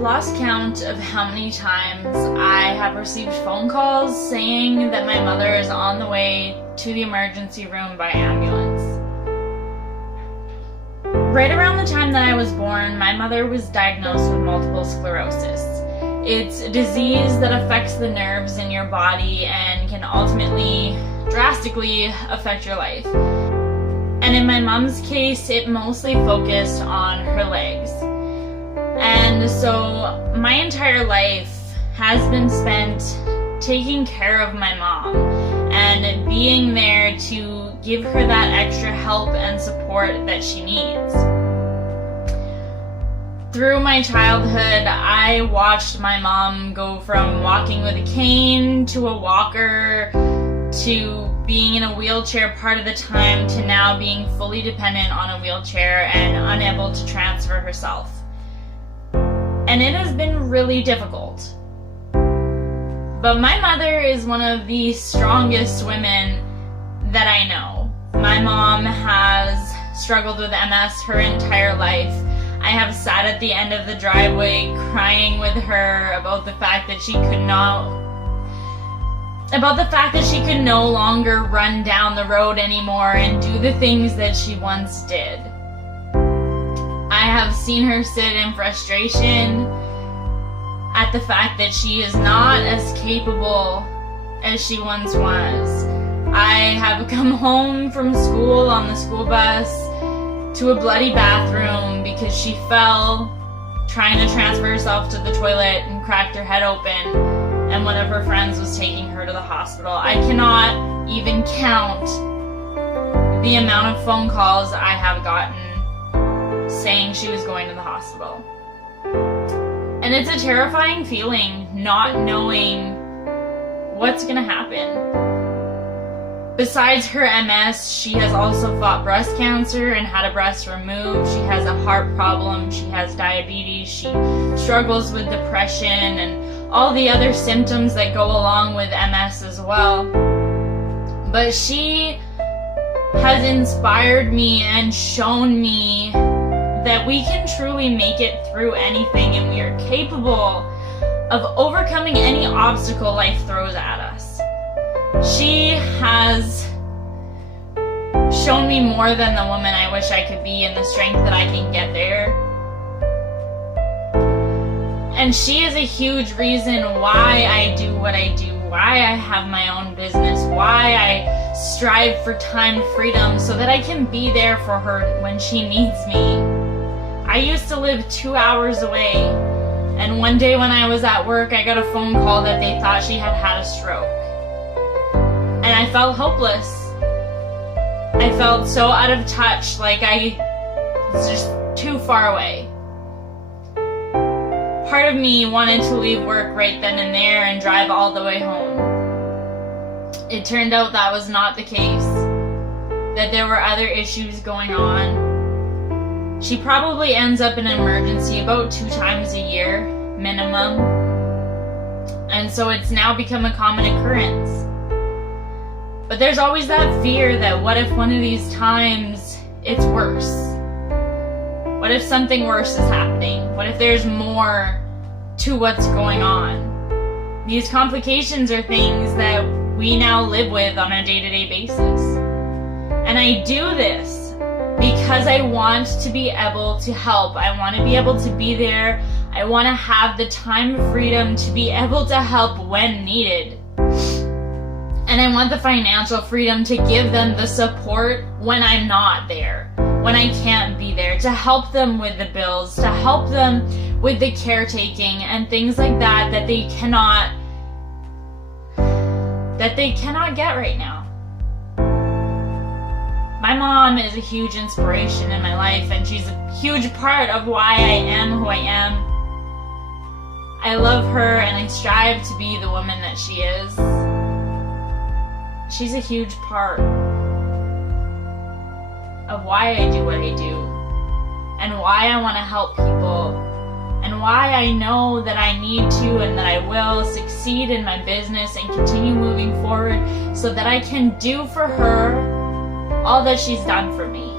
I've lost count of how many times I have received phone calls saying that my mother is on the way to the emergency room by ambulance. Right around the time that I was born, my mother was diagnosed with multiple sclerosis. It's a disease that affects the nerves in your body and can ultimately drastically affect your life. And in my mom's case, it mostly focused on her legs. And so my entire life has been spent taking care of my mom and being there to give her that extra help and support that she needs. Through my childhood, I watched my mom go from walking with a cane to a walker to being in a wheelchair part of the time to now being fully dependent on a wheelchair and unable to transfer herself. And it has been really difficult. But my mother is one of the strongest women that I know. My mom has struggled with MS her entire life. I have sat at the end of the driveway crying with her about the fact that she could no longer run down the road anymore and do the things that she once did. I have seen her sit in frustration at the fact that she is not as capable as she once was. I have come home from school on the school bus to a bloody bathroom because she fell trying to transfer herself to the toilet and cracked her head open, and one of her friends was taking her to the hospital. I cannot even count the amount of phone calls I have gotten saying she was going to the hospital. And it's a terrifying feeling not knowing what's gonna happen. Besides her MS, she has also fought breast cancer and had a breast removed. She has a heart problem, she has diabetes, she struggles with depression and all the other symptoms that go along with MS as well. But she has inspired me and shown me that we can truly make it through anything, and we are capable of overcoming any obstacle life throws at us. She has shown me more than the woman I wish I could be and the strength that I can get there. And she is a huge reason why I do what I do, why I have my own business, why I strive for time freedom so that I can be there for her when she needs me. I used to live 2 hours away, and one day when I was at work, I got a phone call that they thought she had had a stroke. And I felt hopeless. I felt so out of touch, like I was just too far away. Part of me wanted to leave work right then and there and drive all the way home. It turned out that was not the case, that there were other issues going on. She probably ends up in an emergency about 2 times a year, minimum. And so it's now become a common occurrence. But there's always that fear that what if one of these times it's worse? What if something worse is happening? What if there's more to what's going on? These complications are things that we now live with on a day-to-day basis. And I do this because I want to be able to help. I want to be able to be there. I want to have the time freedom to be able to help when needed. And I want the financial freedom to give them the support when I'm not there, when I can't be there, to help them with the bills, to help them with the caretaking and things like that that they cannot get right now. My mom is a huge inspiration in my life, and she's a huge part of why I am who I am. I love her and I strive to be the woman that she is. She's a huge part of why I do what I do, and why I want to help people, and why I know that I need to and that I will succeed in my business and continue moving forward so that I can do for her all that she's done for me.